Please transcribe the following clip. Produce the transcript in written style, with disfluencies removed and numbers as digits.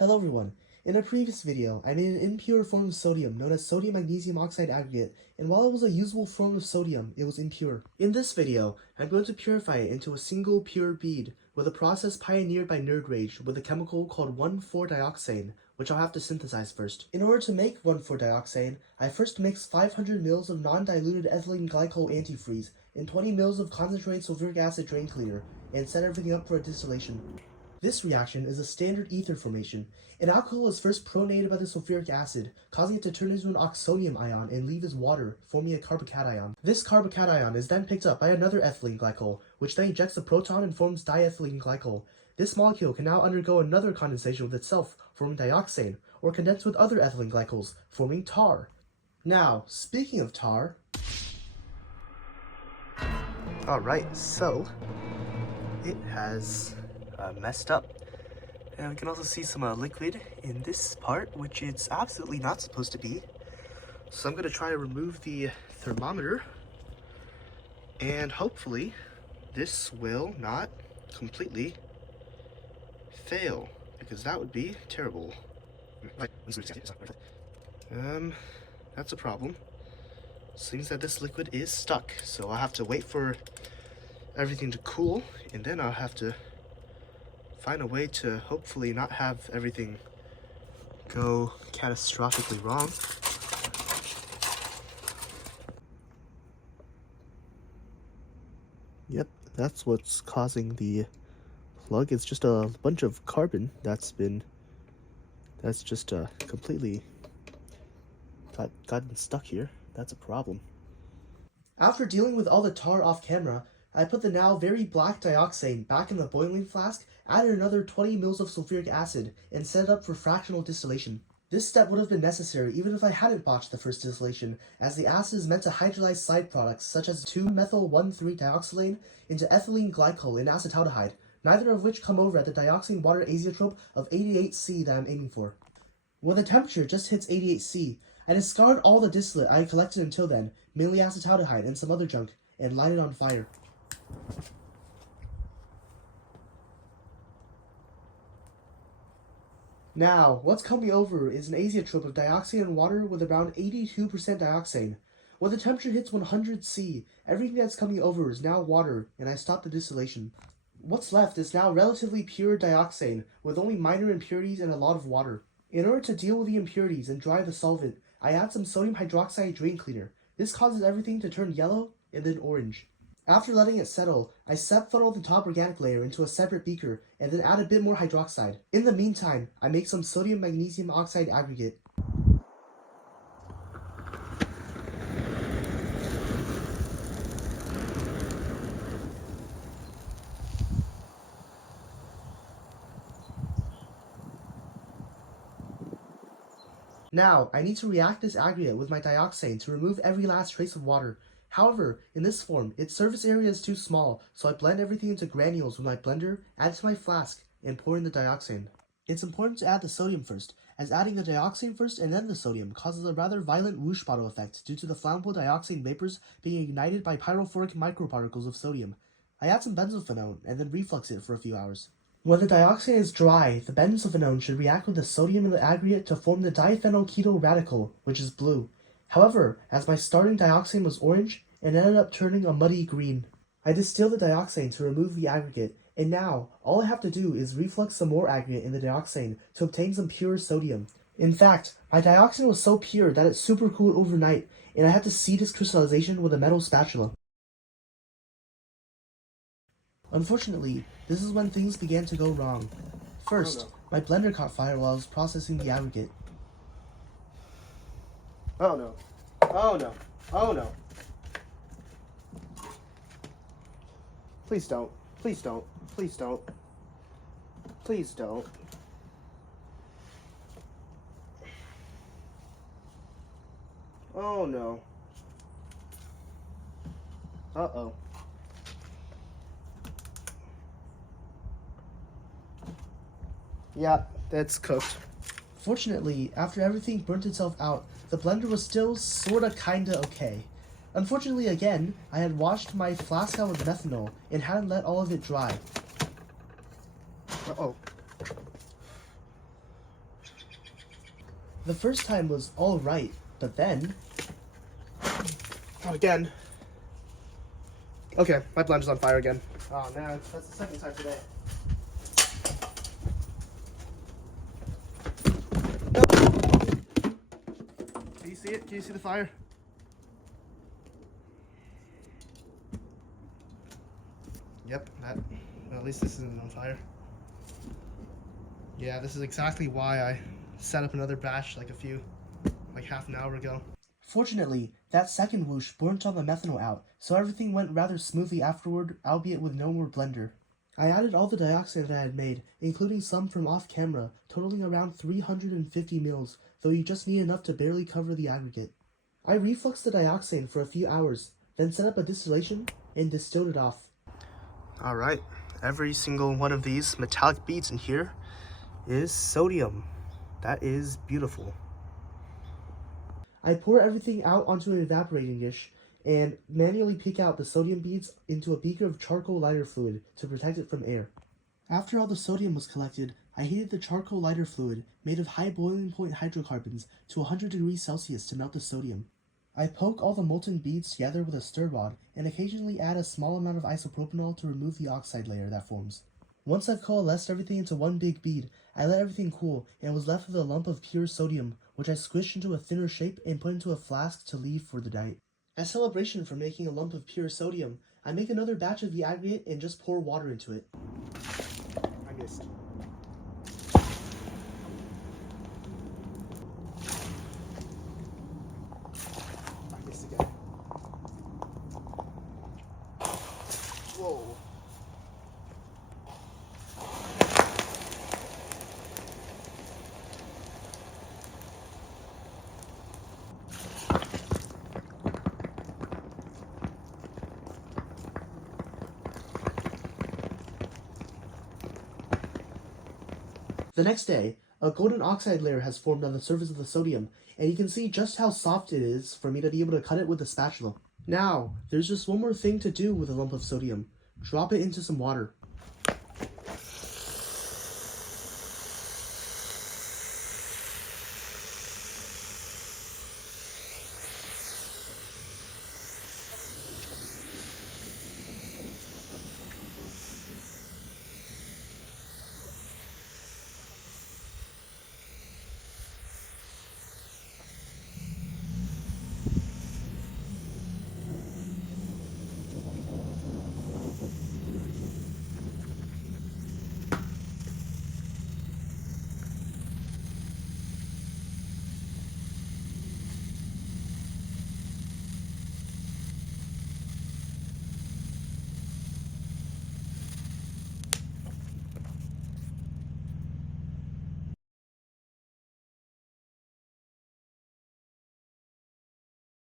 Hello everyone. In a previous video, I made an impure form of sodium known as sodium magnesium oxide aggregate, and while it was a usable form of sodium, it was impure. In this video, I'm going to purify it into a single pure bead with a process pioneered by Nerd Rage with a chemical called 1,4-dioxane, which I'll have to synthesize first. In order to make 1,4-dioxane, I first mix 500 ml of non-diluted ethylene glycol antifreeze and 20 ml of concentrated sulfuric acid drain cleaner, and set everything up for a distillation. This reaction is a standard ether formation. An alcohol is first protonated by the sulfuric acid, causing it to turn into an oxonium ion and leave as water, forming a carbocation. This carbocation is then picked up by another ethylene glycol, which then ejects the proton and forms diethylene glycol. This molecule can now undergo another condensation with itself, forming dioxane, or condense with other ethylene glycols, forming tar. Now, speaking of tar... Alright, so... it has... messed up. And we can also see some liquid in this part, which it's absolutely not supposed to be. So I'm going to try to remove the thermometer, and hopefully this will not completely fail, because that would be terrible. That's a problem. Seems that this liquid is stuck, so I'll have to wait for everything to cool, and then I'll have to find a way to hopefully not have everything go catastrophically wrong. Yep, that's what's causing the plug. It's just a bunch of carbon that's just completely gotten stuck here. That's a problem. After dealing with all the tar off camera, I put the now very black dioxane back in the boiling flask, added another 20 ml of sulfuric acid, and set it up for fractional distillation. This step would have been necessary even if I hadn't botched the first distillation, as the acid is meant to hydrolyze side products such as 2-methyl-1,3-dioxylane into ethylene glycol and acetaldehyde, neither of which come over at the dioxane water azeotrope of 88C that I'm aiming for. When the temperature just hits 88C, I discard all the distillate I had collected until then, mainly acetaldehyde and some other junk, and light it on fire. Now, what's coming over is an azeotrope of dioxane and water with around 82% dioxane. When the temperature hits 100°C, everything that's coming over is now water, and I stop the distillation. What's left is now relatively pure dioxane, with only minor impurities and a lot of water. In order to deal with the impurities and dry the solvent, I add some sodium hydroxide drain cleaner. This causes everything to turn yellow and then orange. After letting it settle, I funnel the top organic layer into a separate beaker and then add a bit more hydroxide. In the meantime, I make some sodium magnesium oxide aggregate. Now, I need to react this aggregate with my dioxane to remove every last trace of water. However, in this form, its surface area is too small, so I blend everything into granules with my blender, add to my flask, and pour in the dioxane. It's important to add the sodium first, as adding the dioxane first and then the sodium causes a rather violent whoosh bottle effect due to the flammable dioxane vapors being ignited by pyrophoric microparticles of sodium. I add some benzophenone and then reflux it for a few hours. When the dioxane is dry, the benzophenone should react with the sodium in the aggregate to form the diphenyl keto radical, which is blue. However, as my starting dioxane was orange, it ended up turning a muddy green. I distill the dioxane to remove the aggregate, and now, all I have to do is reflux some more aggregate in the dioxane to obtain some pure sodium. In fact, my dioxane was so pure that it supercooled overnight, and I had to seed its crystallization with a metal spatula. Unfortunately, this is when things began to go wrong. First, my blender caught fire while I was processing the aggregate. Oh no. Oh no. Oh no. Please don't. Please don't. Please don't. Please don't. Oh no. Uh-oh. Yeah, that's cooked. Fortunately, after everything burnt itself out, the blender was still sorta kinda okay. Unfortunately, again, I had washed my flask out with methanol and hadn't let all of it dry. Uh-oh. The first time was alright, but then... Not again. Okay, my blender's on fire again. Oh man, that's the second time today. Can you see it? Can you see the fire? Yep, well, at least this isn't on fire. Yeah, this is exactly why I set up another batch like half an hour ago. Fortunately, that second whoosh burnt all the methanol out, so everything went rather smoothly afterward, albeit with no more blender. I added all the dioxane that I had made, including some from off-camera, totaling around 350 mils, though you just need enough to barely cover the aggregate. I refluxed the dioxane for a few hours, then set up a distillation and distilled it off. Alright, every single one of these metallic beads in here is sodium. That is beautiful. I pour everything out onto an evaporating dish and manually pick out the sodium beads into a beaker of charcoal lighter fluid to protect it from air. After all the sodium was collected, I heated the charcoal lighter fluid, made of high boiling point hydrocarbons, to 100 degrees Celsius to melt the sodium. I poke all the molten beads together with a stir rod and occasionally add a small amount of isopropanol to remove the oxide layer that forms. Once I've coalesced everything into one big bead, I let everything cool and was left with a lump of pure sodium, which I squished into a thinner shape and put into a flask to leave for the night. As celebration for making a lump of pure sodium, I make another batch of the aggregate and just pour water into it. I missed. I missed again. Whoa. The next day, a golden oxide layer has formed on the surface of the sodium, and you can see just how soft it is for me to be able to cut it with a spatula. Now, there's just one more thing to do with a lump of sodium. Drop it into some water.